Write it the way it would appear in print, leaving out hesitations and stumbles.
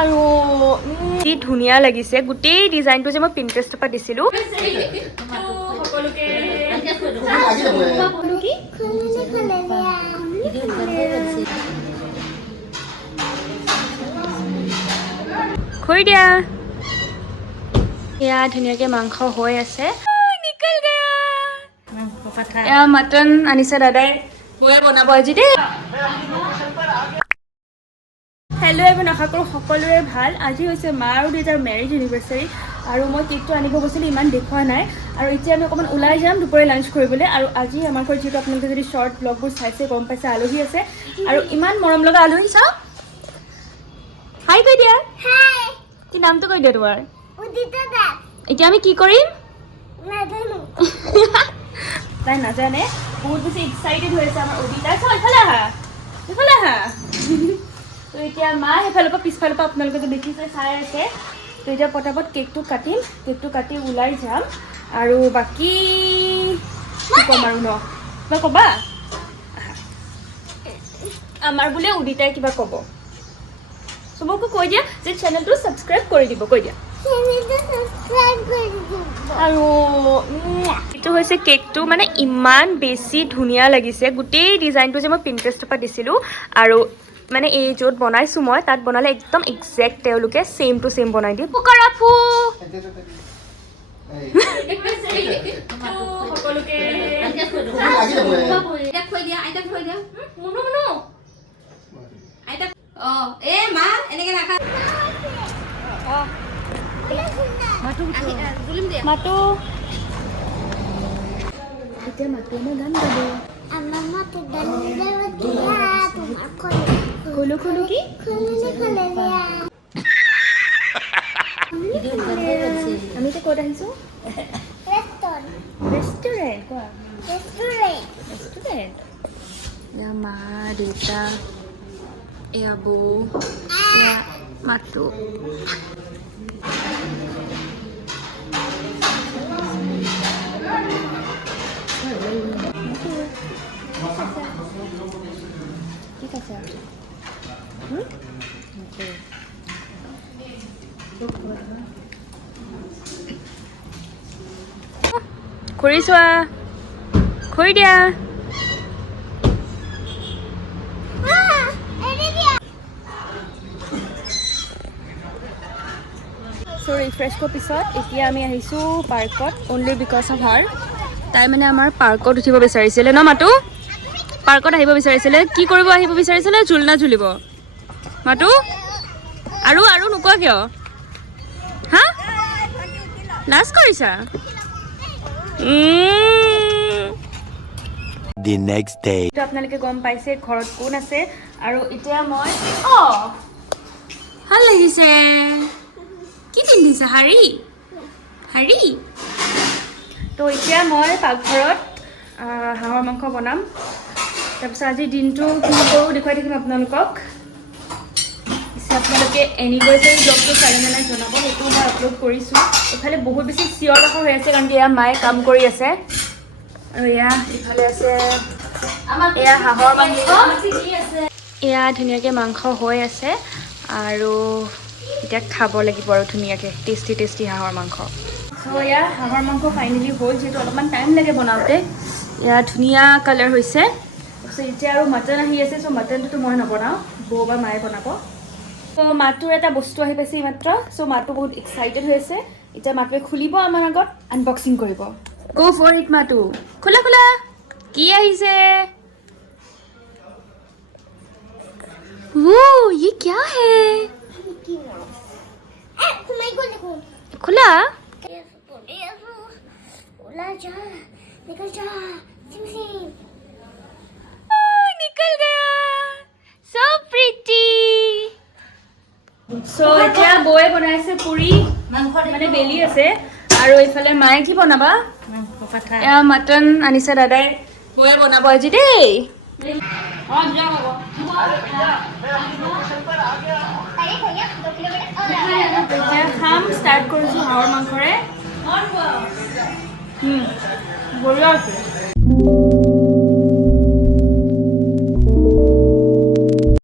আৰু কি ধুনীয়া লাগিছে গোটেই ডিজাইনটো যে মই পিন্টাৰেষ্টৰ পৰা দিছিলোঁ। খৰি দিয়া এয়া ধুনীয়াকৈ মাংস হৈ আছে। এয়া মটন আনিছে দাদাই, বৌয়ে বনাব আজি দেই। হেল্ল' এভৰিৱান, আশা কৰোঁ সকলোৰে ভাল। আজি হৈছে মা আৰু দেউতাৰ মেৰিজ এনিভাৰ্চাৰী আৰু মই কেকটো আনিব গৈছিলোঁ, ইমান দেখুওৱা নাই। আৰু এতিয়া আমি অকণমান ওলাই যাম দুপৰীয়া লাঞ্চ কৰিবলৈ। আৰু আজি আমাৰ ঘৰত যিহেতু আপোনালোকে যদি শ্বৰ্ট ব্লগবোৰ চাইছে গম পাইছে আলহী আছে, আৰু ইমান মৰম লগা আলহী। চাওক, হাই কৈ দিয়া। কি নামটো কৈ দিয়া তোমাৰ? এতিয়া আমি কি কৰিম তাই নাজানে, বহুত বেছি এক্সাইটেড হৈ আছে আমাৰ উদিতা। চাও ইফালে আহা, ইফালে আহা। তো এতিয়া মা সেইফালৰ পৰা পিছফালৰ পৰা আপোনালোকে দেখিছে চাই আছে। তো এতিয়া পটাপট কেকটো কাটিম, কেকটো কাটি ওলাই যাম। আৰু বাকী কি ক'ম আৰু ন, কিবা ক'বা? আমাৰ বোলে উদিতাই কিবা ক'ব, চবকো কৈ দিয়া যে চেনেলটো ছাবস্ক্ৰাইব কৰি দিব, কৈ দিয়া। আৰু এইটো হৈছে কেকটো, মানে ইমান বেছি ধুনীয়া লাগিছে গোটেই ডিজাইনটো যে মই পিন্টাৰেষ্টৰ পৰা দিছিলোঁ। আৰু মানে এই য'ত বনাইছোঁ মই তাত বনালে একদম একজেক্ট তেওঁলোকে ছেম টু ছেম বনাই দিয়ে। পুকাৰাফু মাতো এতিয়া মাতো মই গান গাব। খোলো খোলো কি আমি এতিয়া ক'ত আহিছোঁ? ৰেষ্টুৰেণ্ট। কোৱা ৰেষ্টুৰেণ্ট। এয়া মা দেউতা, এয়া বৌ, এয়া মাতো। ঠিক আছে খৰি চোৱা, খৰি দিয়া। চ' ৰিফ্ৰেছ কৰাৰ পিছত এতিয়া আমি আহিছোঁ পাৰ্কত, অনলি বিকজ অফ হাৰ। তাই মানে আমাৰ পাৰ্কত উঠিব বিচাৰিছিলে ন মাতো, পাৰ্কত আহিব বিচাৰিছিলে। কি কৰিব আহিব বিচাৰিছিলে? ঝুলনা ঝুলিব মাতো। আৰু আৰু নোকোৱা কিয়? হা লাজ কৰিছা? The next day. আপোনালোকে গম পাইছে ঘৰত কোন আছে। আৰু এতিয়া মই ভাল লাগিছে। কি পিন্ধিছা? শাৰী শাৰী। তো এতিয়া মই পাকঘৰত হাঁহৰ মাংস বনাম। তাৰপিছত আজিৰ দিনটো কি কৰোঁ দেখুৱাই থাকিম আপোনালোকক। পিছে আপোনালোকে এনিভাৰ্চাৰী ব্লগটো চাই মেলাই জনাব, সেইটো মই আপলোড কৰিছোঁ। এইফালে বহুত বেছি চিঞৰ বাখৰ হৈ আছে কাৰণ কি এয়া মায়ে কাম কৰি আছে। আৰু এয়া ইফালে আছে এয়া হাঁহৰ মাংস। এয়া ধুনীয়াকৈ মাংস হৈ আছে আৰু এতিয়া খাব লাগিব আৰু ধুনীয়াকৈ টেষ্টি টেষ্টি হাঁহৰ মাংস। চ' এয়া হাঁহৰ মাংস ফাইনেলি হ'ল, যিহেতু অলপমান টাইম লাগে বনাওঁতে। এয়া ধুনীয়া কালাৰ হৈছে। তাৰপিছত এতিয়া আৰু মাটন আহি আছে। চ' মাটনটোতো মই নবনাওঁ, বৌ বা মায়ে বনাব। চ' মাটোৰ এটা বস্তু আহি পাইছে এইমাত্ৰ। চ' মাটো বহুত এক্সাইটেড হৈ আছে। এতিয়া মাটোৱে খুলিব আমাৰ আগত, আনবক্সিং কৰিব। গো ফৰ ইট মাটো, খোলা খোলা। কি আহিছে? वो ये क्या है? खुला निकल गया। So pretty. So এতিয়া বৌয়ে বনাইছে পুৰি, মানে বেলি আছে। আৰু এইফালে মায়ে কি বনাবা? এয়া মটন আনিছে দাদাই, বৌয়ে বনাব আজি দেই। এতিয়া খাম, ষ্টাৰ্ট কৰিছোঁ হাঁহৰ মাংসৰে। বঢ়িয়া আছে।